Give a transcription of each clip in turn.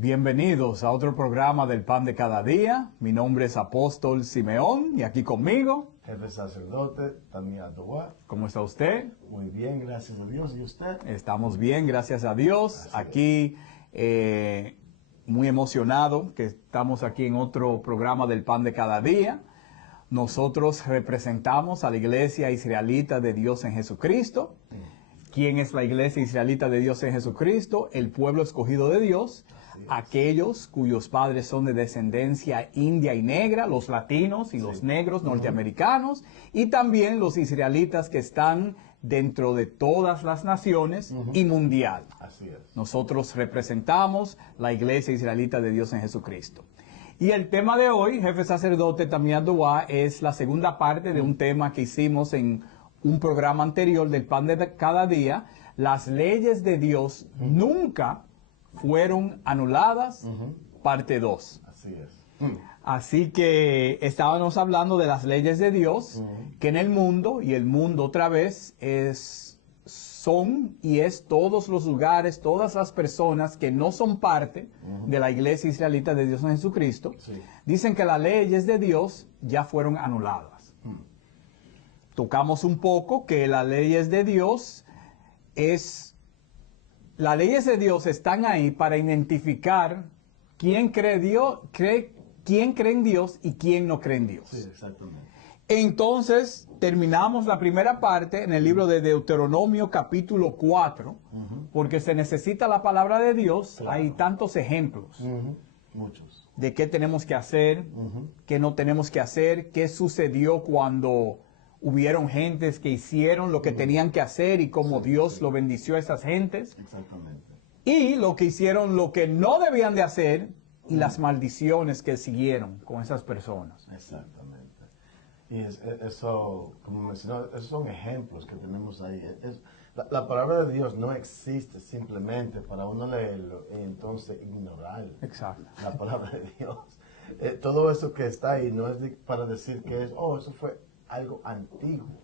Bienvenidos a otro programa del Pan de Cada Día. Mi nombre es Apóstol Simeón y aquí conmigo, Jefe sacerdote, Tania Adouá. ¿cómo está usted? Muy bien, gracias a Dios. ¿Y usted? Estamos bien, gracias a Dios. Aquí muy emocionado que estamos aquí en otro programa del Pan de Cada Día. Nosotros representamos a la Iglesia Israelita de Dios en Jesucristo. ¿Quién es la Iglesia Israelita de Dios en Jesucristo? El pueblo escogido de Dios. Aquellos cuyos padres son de descendencia india y negra, los latinos y los negros norteamericanos, y también los israelitas que están dentro de todas las naciones y mundial. Así es. Nosotros representamos la Iglesia Israelita de Dios en Jesucristo. Y el tema de hoy, jefe sacerdote Tania Adouá, es la segunda parte de un tema que hicimos en un programa anterior del Pan de Cada Día. Las leyes de Dios nunca fueron anuladas, parte 2. Así es. Así que estábamos hablando de las leyes de Dios, que en el mundo, y el mundo otra vez, son todos los lugares, todas las personas que no son parte de la Iglesia Israelita de Dios en Jesucristo, dicen que las leyes de Dios ya fueron anuladas. Tocamos un poco que las leyes de Dios las leyes de Dios están ahí para identificar quién cree en Dios y quién no cree en Dios. Sí, exactamente. Entonces, terminamos la primera parte en el libro de Deuteronomio capítulo 4, porque se necesita la palabra de Dios. Claro. Hay tantos ejemplos. Muchos. De qué tenemos que hacer, qué no tenemos que hacer, qué sucedió cuando hubieron gentes que hicieron lo que tenían que hacer y cómo Dios lo bendició a esas gentes. Exactamente. Y lo que hicieron, lo que no debían de hacer y las maldiciones que siguieron con esas personas. Exactamente. Y eso, como mencionó, esos son ejemplos que tenemos ahí. La palabra de Dios no existe simplemente para uno leerlo y entonces ignorar la palabra de Dios. Todo eso que está ahí no es para decir que eso fue algo antiguo.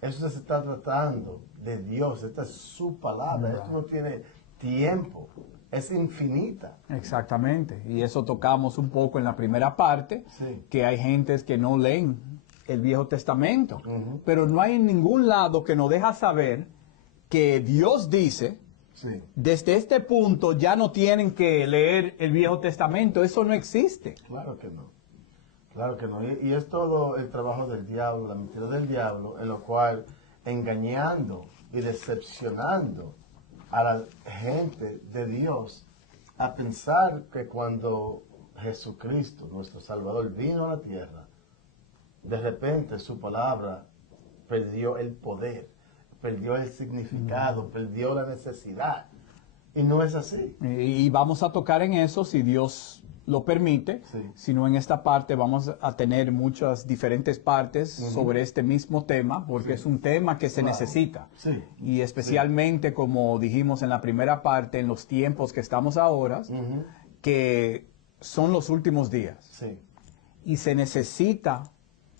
Eso se está tratando de Dios. Esta es su palabra. Esto no tiene tiempo. Es infinita. Exactamente. Y eso tocamos un poco en la primera parte, que hay gentes que no leen el Viejo Testamento. Pero no hay en ningún lado que nos deja saber que Dios dice, desde este punto ya no tienen que leer el Viejo Testamento. Eso no existe. Claro que no. Claro que no. Y es todo el trabajo del diablo, la mentira del diablo, en lo cual engañando y decepcionando a la gente de Dios a pensar que cuando Jesucristo, nuestro Salvador, vino a la tierra, de repente su palabra perdió el poder, perdió el significado, perdió la necesidad. Y no es así. Y vamos a tocar en eso si Dios lo permite, sino en esta parte vamos a tener muchas diferentes partes sobre este mismo tema, porque es un tema que se necesita. Y especialmente, como dijimos en la primera parte, en los tiempos que estamos ahora, que son los últimos días. Y se necesita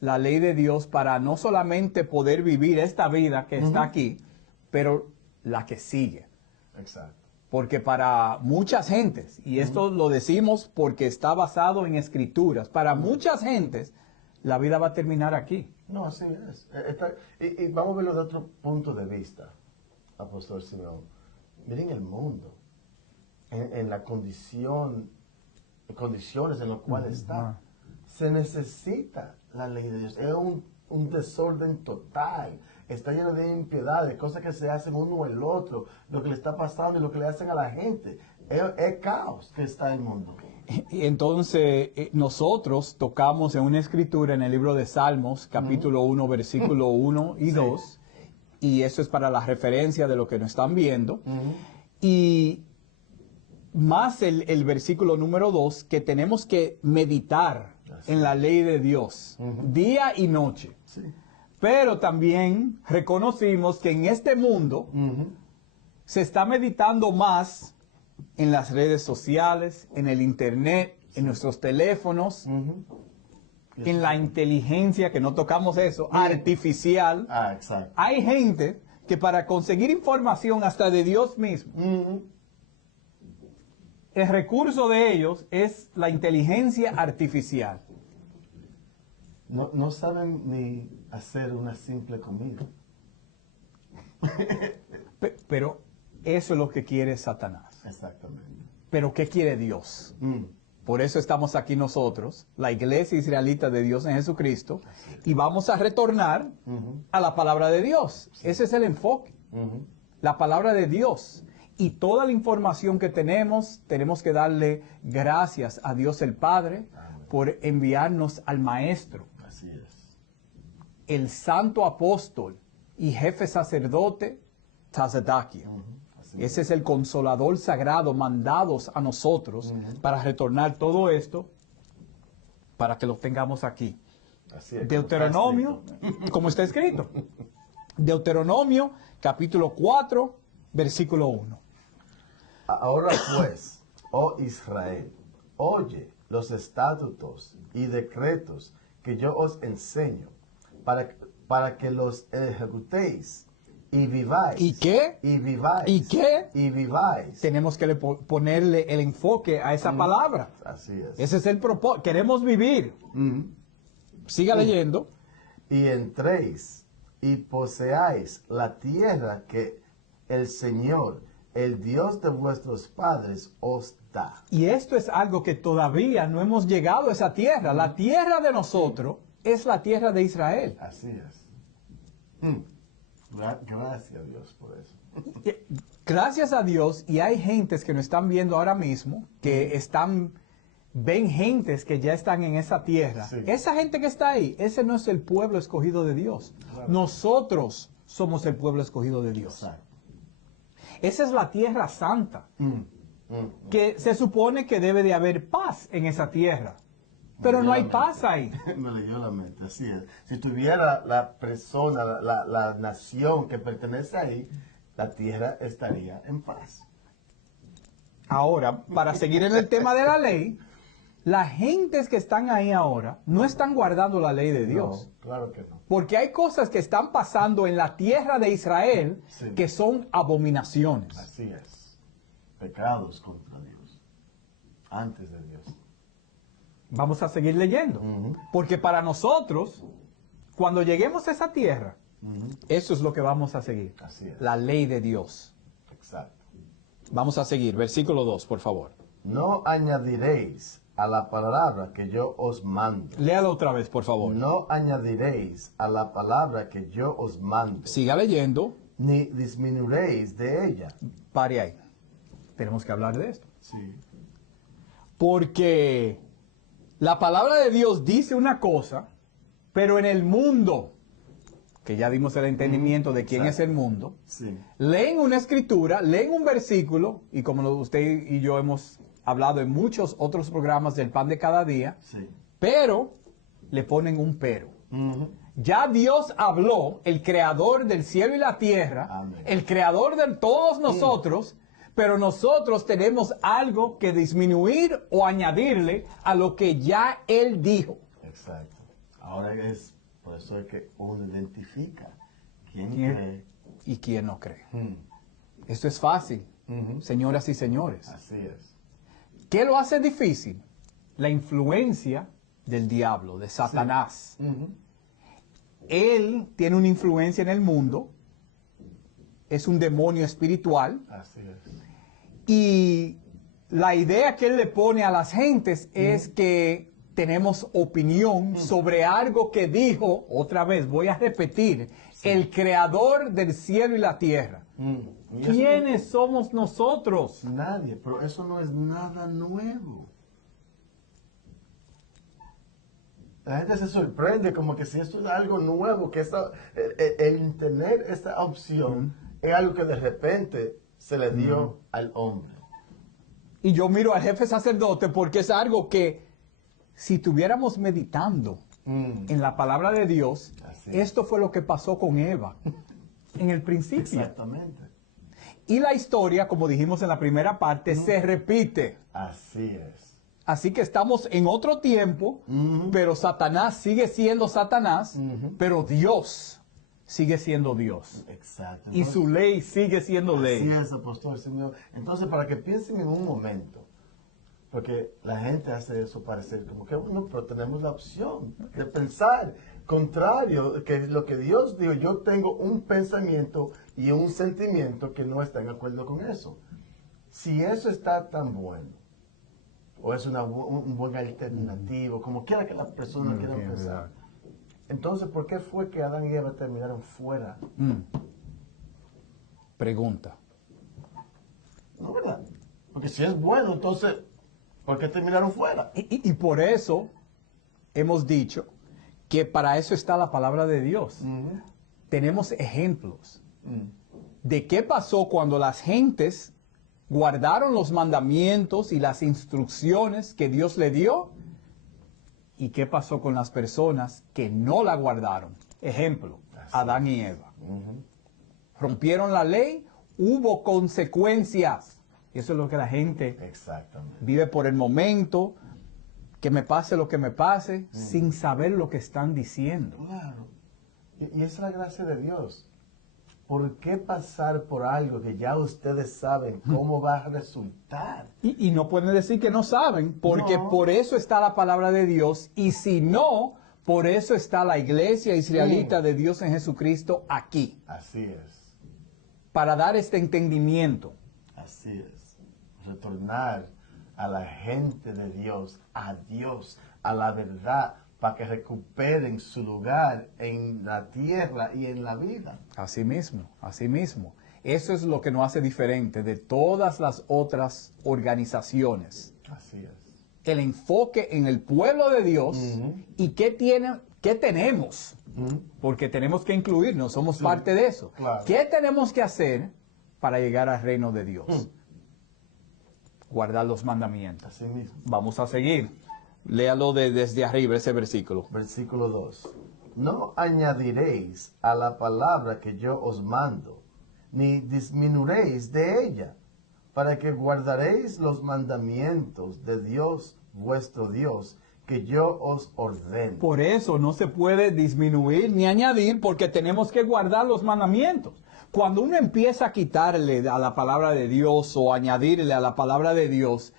la ley de Dios para no solamente poder vivir esta vida que está aquí, pero la que sigue. Exacto. Porque para muchas gentes, y esto lo decimos porque está basado en escrituras, para muchas gentes la vida va a terminar aquí. No, así es. Y vamos a verlo de otro punto de vista, Apóstol Simeón. Miren el mundo, en la condiciones en las cuales está. Se necesita la ley de Dios. Es un desorden total. Está lleno de impiedades, cosas que se hacen uno o el otro, lo que le está pasando y lo que le hacen a la gente. Es caos que está en el mundo. Y entonces nosotros tocamos en una escritura en el libro de Salmos, capítulo 1, versículo 1 y 2, y eso es para la referencia de lo que nos están viendo, y más el versículo número 2, que tenemos que meditar en la ley de Dios, día y noche. Pero también reconocimos que en este mundo se está meditando más en las redes sociales, en el internet, en nuestros teléfonos, en la inteligencia, que no tocamos eso, artificial. Exacto. Hay gente que para conseguir información hasta de Dios mismo, el recurso de ellos es la inteligencia artificial. No saben ni hacer una simple comida. Pero eso es lo que quiere Satanás. Exactamente. Pero ¿qué quiere Dios? Por eso estamos aquí nosotros, la iglesia israelita de Dios en Jesucristo, y vamos a retornar a la palabra de Dios. Ese es el enfoque. La palabra de Dios. Y toda la información que tenemos que darle gracias a Dios el Padre por enviarnos al Maestro. Así es. El santo apóstol y jefe sacerdote, Tzaddakia. Ese es el consolador sagrado mandados a nosotros para retornar todo esto, para que lo tengamos aquí. Así es. Deuteronomio, como está escrito. Deuteronomio, capítulo 4, versículo 1. Ahora pues, oh Israel, oye los estatutos y decretos que yo os enseño, para que los ejecutéis y viváis. ¿Y qué? Y viváis. ¿Y qué? Y viváis. Tenemos que ponerle el enfoque a esa palabra. Así es. Ese es el propósito. Queremos vivir. Siga leyendo. Y entréis y poseáis la tierra que el Señor, el Dios de vuestros padres, os da. Y esto es algo que todavía no hemos llegado a esa tierra. La tierra de nosotros es la tierra de Israel. Así es. Gracias a Dios por eso. Gracias a Dios, y hay gentes que nos están viendo ahora mismo, que ven gentes que ya están en esa tierra. Sí. Esa gente que está ahí, ese no es el pueblo escogido de Dios. Claro. Nosotros somos el pueblo escogido de Dios. Exacto. Esa es la tierra santa, que se supone que debe de haber paz en esa tierra. Pero no hay paz ahí. Me leyó la mente, así es. Si tuviera la persona, la nación que pertenece ahí, la tierra estaría en paz. Ahora, para seguir en el tema de la ley, las gentes que están ahí ahora no están guardando la ley de Dios. No, claro que no. Porque hay cosas que están pasando en la tierra de Israel Sí. que son abominaciones. Así es. Pecados contra Dios. Antes de Dios. Vamos a seguir leyendo. Porque para nosotros, cuando lleguemos a esa tierra, eso es lo que vamos a seguir. Así es. La ley de Dios. Exacto. Vamos a seguir. Versículo 2, por favor. No añadiréis a la palabra que yo os mando. Léalo otra vez, por favor. No añadiréis a la palabra que yo os mando. Siga leyendo. Ni disminuiréis de ella. Pare ahí. Tenemos que hablar de esto. Sí. Porque la palabra de Dios dice una cosa, pero en el mundo, que ya dimos el entendimiento de quién es el mundo, Sí. leen una escritura, leen un versículo, y como usted y yo hemos hablado en muchos otros programas del pan de cada día, Sí. pero le ponen un pero. Ya Dios habló, el creador del cielo y la tierra, Amén. el creador de todos nosotros, pero nosotros tenemos algo que disminuir o añadirle a lo que ya Él dijo. Exacto. Ahora es por eso es que uno identifica quién ¿Quién? cree. ¿Y quién no cree? Esto es fácil, señoras y señores. Así es. ¿Qué lo hace difícil? La influencia del diablo, de Satanás. Él tiene una influencia en el mundo, es un demonio espiritual, Así es. y la idea que él le pone a las gentes es que tenemos opinión sobre algo que dijo, otra vez voy a repetir, el creador del cielo y la tierra. Y eso ¿Quiénes somos nosotros? nadie, pero eso no es nada nuevo. La gente se sorprende como que si esto es algo nuevo, que el tener esta opción es algo que de repente se le dio al hombre. Y yo miro al jefe sacerdote porque es algo que si estuviéramos meditando en la palabra de Dios, Así es. esto fue lo que pasó con Eva en el principio. Exactamente. Y la historia, como dijimos en la primera parte, se repite. Así es. Así que estamos en otro tiempo, pero Satanás sigue siendo Satanás, pero Dios sigue siendo Dios. Exacto. Y su ley sigue siendo ley. Así es, apóstol, Señor. Entonces, para que piensen en un momento, Porque la gente hace eso parecer como que, bueno, pero tenemos la opción de pensar contrario, que es lo que Dios dijo. Yo tengo un pensamiento y un sentimiento que no está en acuerdo con eso. Si eso está tan bueno, o es un buen alternativo, como quiera que la persona quiera pensar, entonces, ¿por qué fue que Adán y Eva terminaron fuera? Pregunta. No, ¿verdad? Porque si es bueno, entonces, ¿por qué terminaron fuera? Y por eso hemos dicho que para eso está la palabra de Dios. Tenemos ejemplos de qué pasó cuando las gentes guardaron los mandamientos y las instrucciones que Dios le dio y qué pasó con las personas que no la guardaron. Ejemplo, Adán y Eva. Rompieron la ley, hubo consecuencias. Eso es lo que la gente vive por el momento, que me pase lo que me pase, sin saber lo que están diciendo. Claro. Y esa es la gracia de Dios. ¿Por qué pasar por algo que ya ustedes saben cómo va a resultar? Y no pueden decir que no saben, porque por eso está la palabra de Dios, y si no, por eso está la iglesia israelita de Dios en Jesucristo aquí. Así es. Para dar este entendimiento. Así es. Retornar a la gente de Dios, a la verdad, para que recuperen su lugar en la tierra y en la vida. Así mismo, así mismo. Eso es lo que nos hace diferente de todas las otras organizaciones. Así es. El enfoque en el pueblo de Dios y qué tenemos, porque tenemos que incluirnos, somos parte de eso. Claro. ¿Qué tenemos que hacer para llegar al reino de Dios? Guardar los mandamientos. Así mismo. Vamos a seguir. Léalo desde arriba, ese versículo. Versículo 2. No añadiréis a la palabra que yo os mando, ni disminuiréis de ella, para que guardaréis los mandamientos de Dios, vuestro Dios, que yo os ordeno. Por eso no se puede disminuir ni añadir, porque tenemos que guardar los mandamientos. Cuando uno empieza a quitarle a la palabra de Dios o añadirle a la palabra de Dios,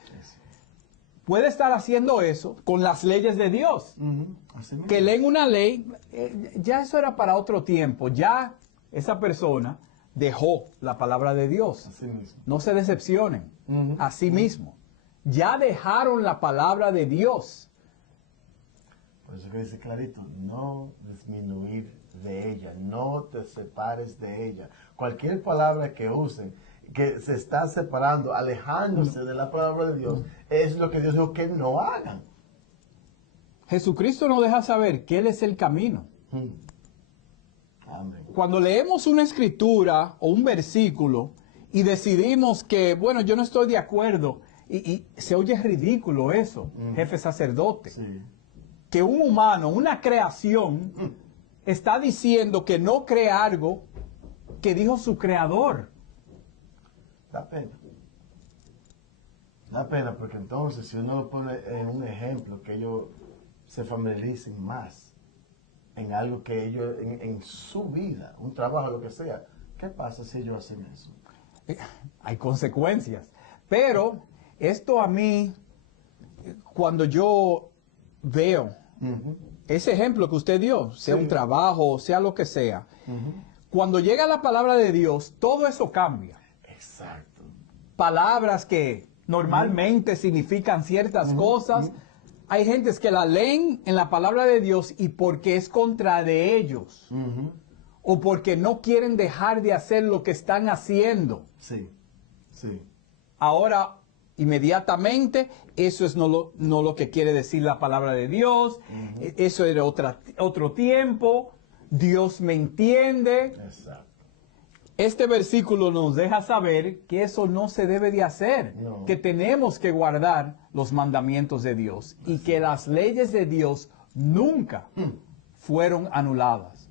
puede estar haciendo eso con las leyes de Dios. Que leen una ley, ya eso era para otro tiempo. Ya esa persona dejó la palabra de Dios. Así mismo. No se decepcionen. Así mismo. Ya dejaron la palabra de Dios. Por eso que dice clarito, no disminuir de ella, no te separes de ella. Cualquier palabra que usen, que se está separando, alejándose de la palabra de Dios, es lo que Dios dijo que no hagan. Jesucristo nos deja saber que Él es el camino. Amén. Cuando leemos una escritura o un versículo y decidimos que, bueno, yo no estoy de acuerdo, y se oye ridículo eso, jefe sacerdote, Sí. que un humano, una creación, está diciendo que no cree algo que dijo su creador. Da pena. Da pena porque entonces si uno lo pone en un ejemplo, que ellos se familiaricen más en algo que ellos, en su vida, un trabajo, lo que sea, ¿qué pasa si ellos hacen eso? Hay consecuencias. Pero esto a mí, cuando yo veo ese ejemplo que usted dio, sea un trabajo, sea lo que sea, cuando llega la palabra de Dios, todo eso cambia. Exacto. Palabras que normalmente significan ciertas cosas, hay gentes que la leen en la palabra de Dios y porque es contra de ellos, o porque no quieren dejar de hacer lo que están haciendo. Sí, sí. Ahora, inmediatamente, eso es no lo que quiere decir la palabra de Dios, eso era otro tiempo, Dios me entiende. Exacto. Este versículo nos deja saber que eso no se debe de hacer, que tenemos que guardar los mandamientos de Dios y que las leyes de Dios nunca fueron anuladas.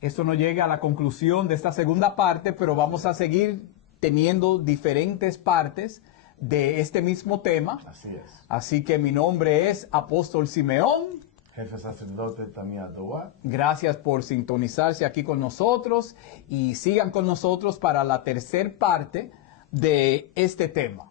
Esto no llega a la conclusión de esta segunda parte, pero vamos a seguir teniendo diferentes partes de este mismo tema. Así es. Así que mi nombre es Apóstol Simeón. Jefe sacerdote Tamia Adoa. Gracias por sintonizarse aquí con nosotros y sigan con nosotros para la tercera parte de este tema.